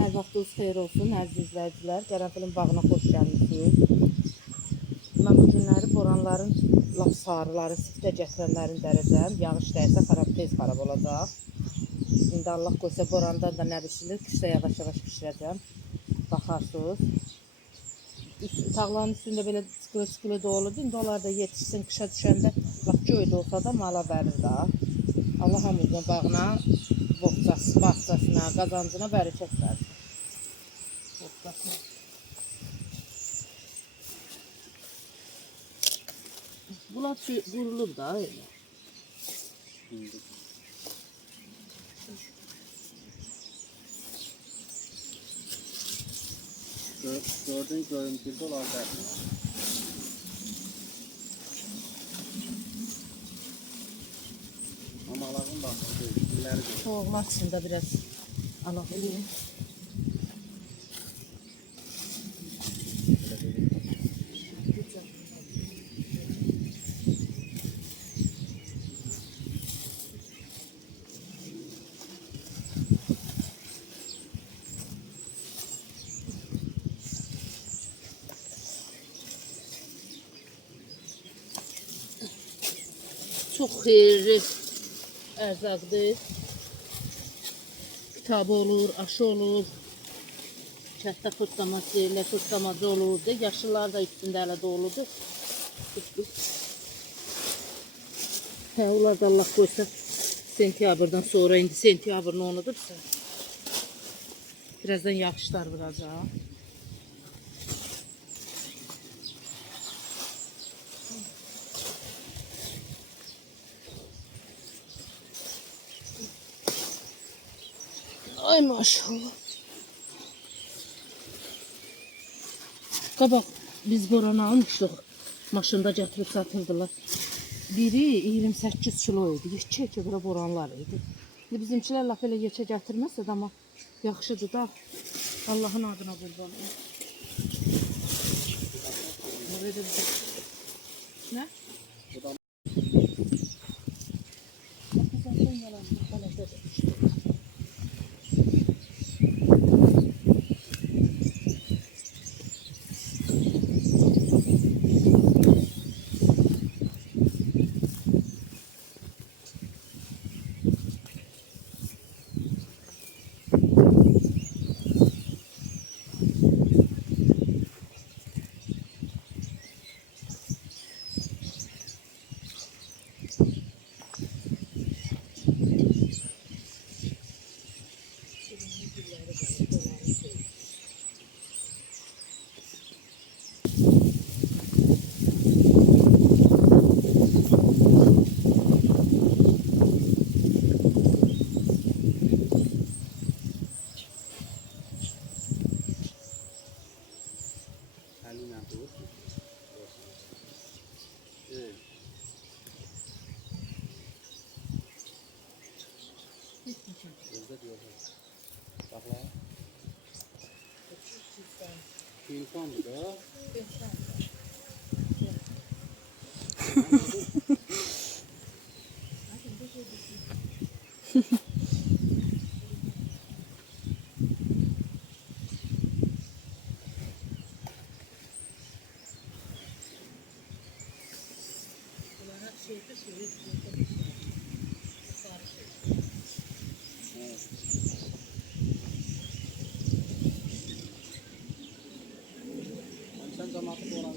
Hər vaxtınız xeyir olsun, əziz izləyicilər. Qərənfilin bağına xoş gəlmişsiniz. Mən bu günləri boranların lap sarıları, siftə gətirənlərin dərəcəm. Yağış dəysə tez xarab olacaq. İndi Allah qoysa borandan da nə bişilir, qışda yavaş-yavaş bişirəcəm. Baxarsınız. Tağların üstündə belə çıkılı doludur. İndi onlar da yetişsin, qışa düşəndə lap göydə olsa da mala verir da. Allah hamımızın bağına, bağçasına, qazancına bərəkət versin. Bunlar qurulur da öyle. Gördüğün görüntüde olan dersin. Ama Allah'ın baktığı ileri de. Soğumak için de biraz alabilirim. Çok xeyirli ərzaqdır. Kitabı olur, aşı olur. Kətdə fırtlaması, elə fırtlamacı olurdu. Yaşlılar da üstündə hələ doludur. Hə, onlar da Allah qoysa sentyabrdan sonra, indi sentyabrın 10'udursa birazdan yağışlar vuracaq. Ay maşallah. Qabaq biz boranı almışdıq. Maşında gətirib satırdılar. Biri 28 kilo idi. Yekə bura boranlar idi. İndi bizimkilər laf elə yekə gətirməsə də, amma yaxşıdır da. Allahın adına qurban. Nə? İnsandı da. Sen zamanı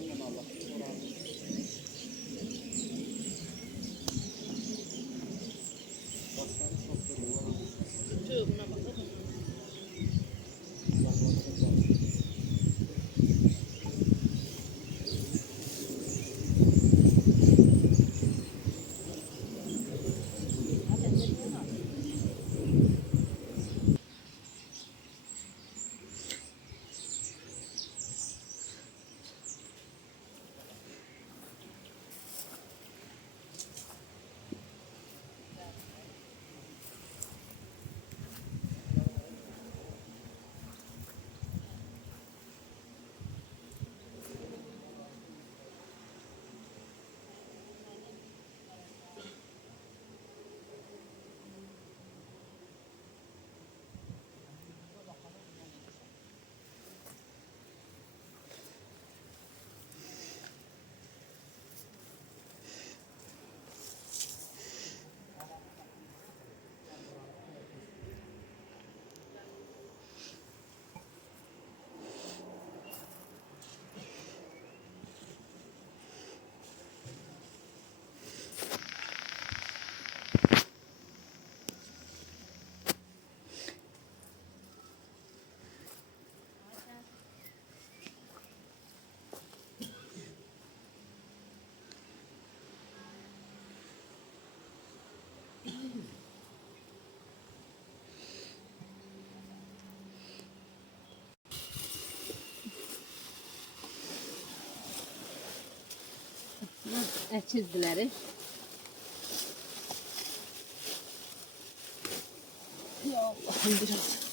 Əkizdiləri. Ya Allah'ım biraz.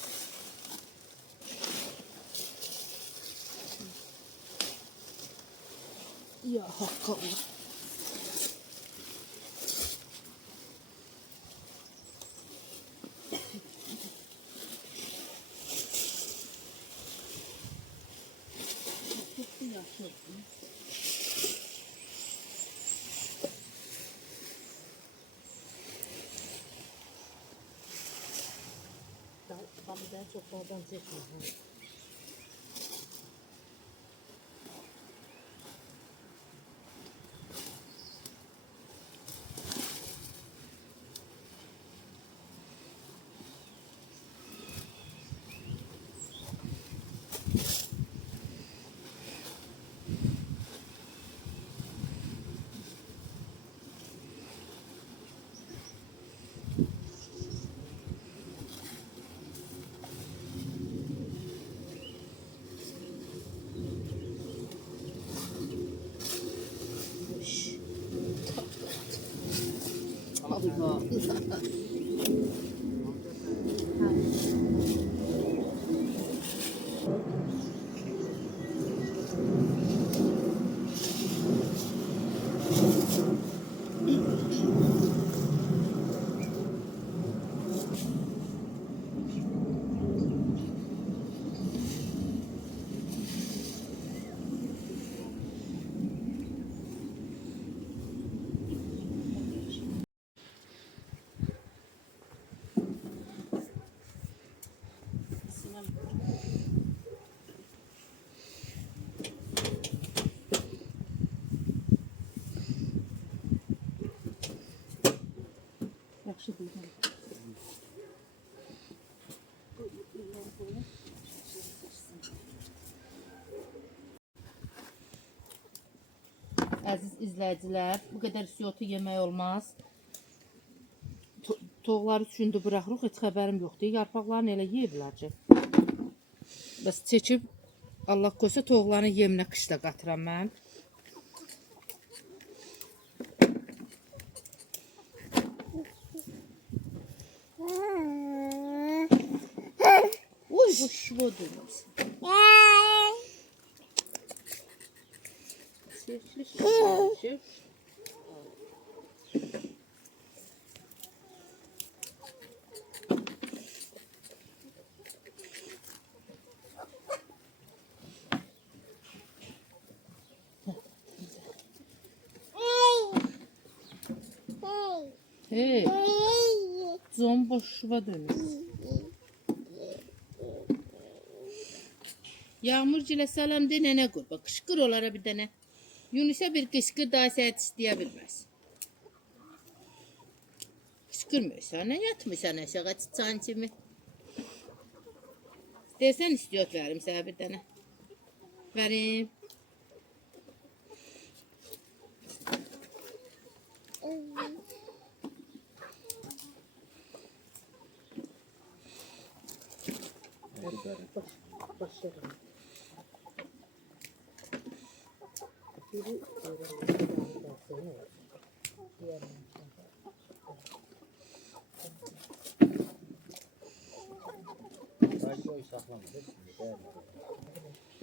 Ya Hakkı Allah. Çok yaşlı. Ben çok oradan çekmiyorum. Allah. Yaxşı bildim. Əziz izləyicilər, bu qədər siyotu yemək olmaz. Toğları üçündür bıraxırıq, heç xəbərim yoxdur. Yarpaqlarını elə yeyirlər ki. Bəs çəkib, Allah qoysa toğların yeminə qışda qatıram mən. Uy, bu şvodur. Hey, zomboş şuva dönür. Yağmurcuyla salam de nənə qurba. Qışqır onlara bir dənə. Yunusa bir qışqır daha səhət istəyə bilməz. Qışqırmıyorsan, nə yatmıyorsan aşağı çıçan kimi. Dersən istiyot verim sənə bir dənə. Verim. Başlayalım. Biri Radyoyu saxlamadı.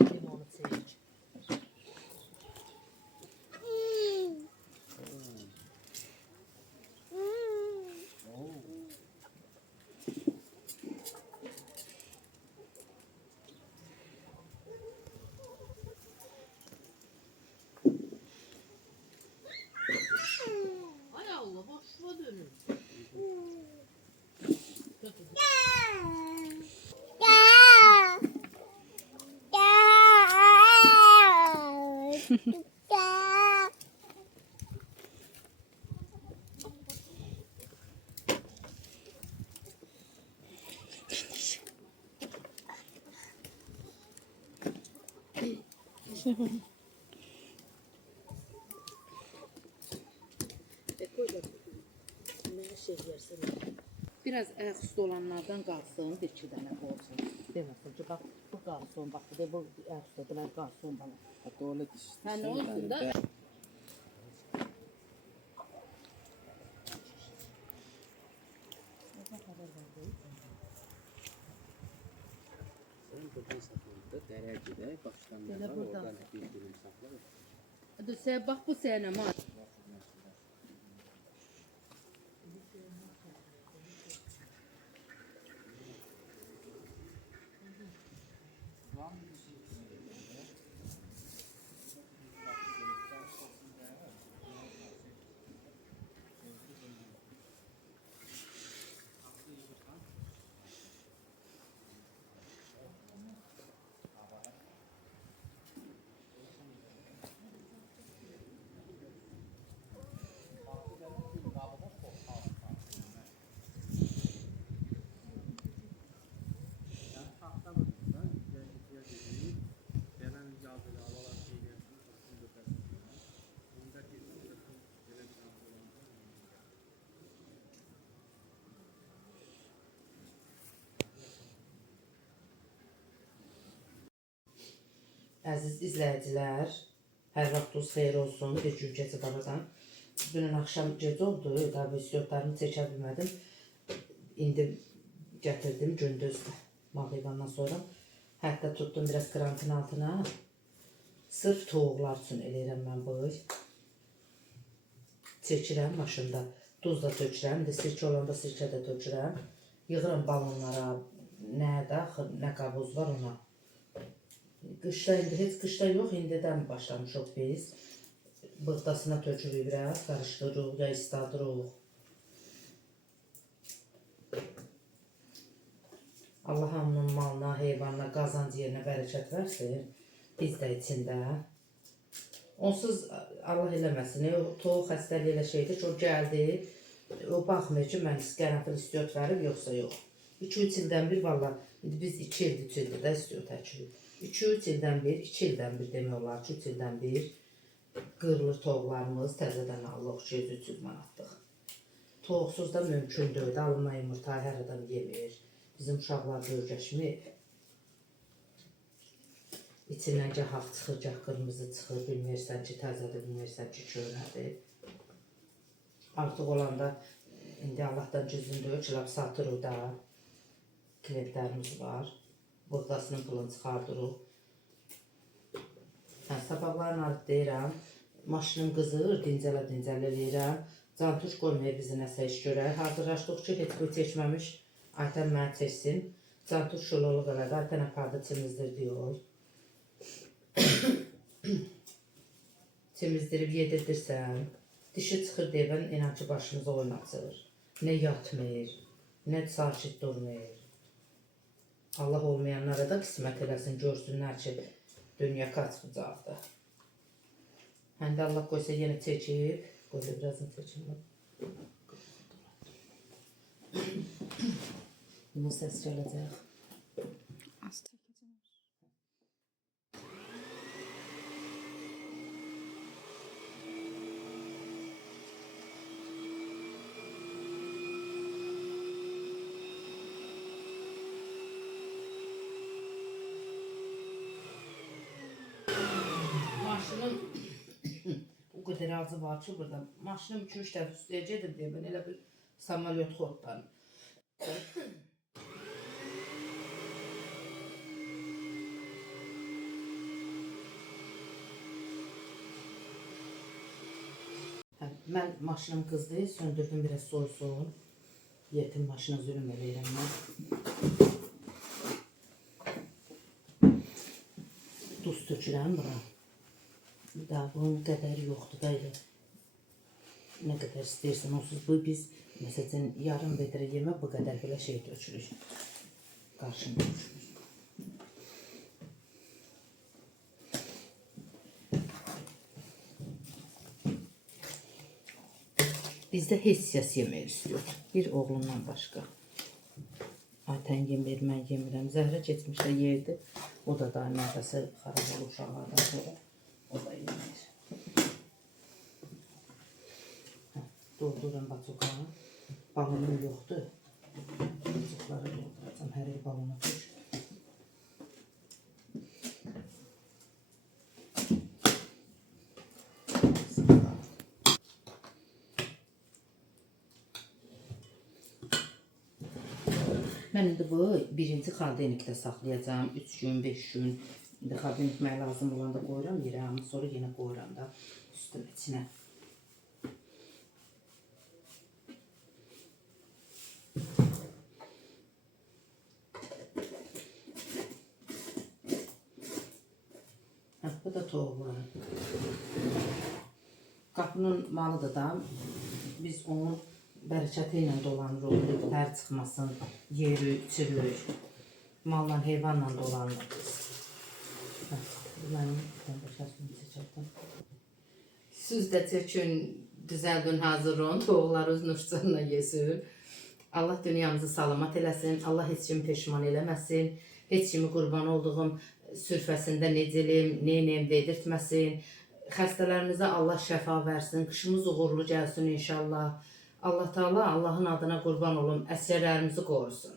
limonu çeyirik. Ay Allah, hoşuma dönür. Biraz ayaküstü olanlardan kalsın, bir iki tane olsun. Demesin ki bak bu kalsın, bak bir de bu ayaküstüler kalsın bana. Tuvalet işte. Ha ne olsun da? Buradan satılırdı. Dərəcidə başlanmalar Belə var. buradan. Oradan bir dilim saxlanır. Sən bax bu sənə ma. Əziz izləyicilər, hər vaxtınız xeyir olsun. Bir gün gecə qaladan. Dünün axşam gecə oldu, daha videolarımı çəkə bilmədim. İndi gətirdim gündüz mağribandan sonra. Hətta tutdum biraz qrantın altına. Sırf toğuqlar üçün eləyirəm mən bu. Çəkirəm maşında. Duz da tökürəm, sirkə olanda sirkə də tökürəm. Yığıram balonlara, nə daxil, nə qabuz var ona. Qışda indi heç qışda yox, indidən başlamışıq biz. Bıqdasına tökürük biraz, qarışdırırıq, ya isladırıq. Allah hamının malına, heyvanına, qazanc yerinə bərəkət versin. Biz də içində. Onsuz Allah eləməsin, o toğuq xəstəliyi elə şeydir ki, o gəldi. O baxmır ki, mən qərənfil istiot verib, yoxsa yox. 2-3 ildən bir, valla, biz 2 ildir, 3 ildir də istiot əkirik. 2-3 ildən bir, 2 ildən bir demək olar ki, 3 ildən bir qırılır toğuqlarımız, təzədən alırıq 200-300 manatlıq. Toğuqsuz da mümkün deyil, alınma yumurtayı hər adam yemir. Bizim uşaqlar bölgəşmir. İçindən gah ağ çıxır, gah qırmızı çıxır, bilmirsən ki, təzədir, bilmirsən ki, köhnədir. Artıq olanda, indi Allahdan cüzündür, çılab satırıq da, klientlərimiz var. Bıqdasının pulunu çıxardırıq. Sabahların arıq deyirəm, maşınım qızır, dincələ eləyirəm. Cantuş qoymayır bizi nəsə iş görək. Hazırlaşdıq ki, heç bu çəkməmiş, Aytən mənə çəksin. Cantuş şululuq elədi, Aytən apardı, çimizdir diyor. Çimizdirib yedirdirsən, dişi çıxır deyən, inan ki, başımıza oynatır. Nə yatmır, nə sakit durmur. Allah olmayanlara da qismət eləsin, görsünlər ki, dünya kaç bucaqdır. Həm də Allah qoysa yenə çəkib, qoysa birazını çəkim. Bunun səs gələcək. Az çəkəcəm. Maşının o qədər azı var ki, burada. Maşınım 2-3 dəfə üstəyə gedir deyə mən elə bir samolyot xoddan. Mən maşınım qızdı, söndürdüm biraz soysun. Yetim maşına zülüm eləyirəm mən. Duz tökürəm bura. Daha bunun qədəri yoxdur da elə. Nə qədər istəyirsən, onsuz bu biz, məsələn, yarım vedrə yemə bu qədər belə şey tökürük. Qarşım tökürük. Bizdə heç səs yemək istiyor. Bir oğlundan başqa. Aytən yemir, mən yemirəm. Zəhrə keçmişdə yerdi. O da daha nəfəsi xarab olur uşaqlardan sonra. O da yemir. Doldururam bacuqanı. Balonum yoxdur. Bacuqları dolduracam. Hər il balona tük. Mən indi bu birinci xaldenikdə saxlayacağım. 3 gün, 5 gün. İndi xaldenikməyə lazım olanda qoyuram yerə, amma sonra yenə qoyuram da üstün içinə. Bu da toğları. Qapının malıdır da. Biz onun bərəkəti ilə dolanırıq. Tər çıxmasın, yerik, içirik. Malla, heyvanla dolanırıq. Mənim bərəkətini çəkəcəkdim. Siz də çəkin, düzəldin, hazırlayın. Toğları nuşcanla yesin. Allah dünyamızı salamat eləsin. Allah heç kimi peşman eləməsin. Heç kimi qurban olduğum sürfəsində necəlim, neynəyim dedirtməsin. Xəstələrimizə Allah şəfa versin. Qışımız uğurlu gəlsin inşallah. Allah Teala Allahın adına qurban olun. Əsgərlərimizi qorusun.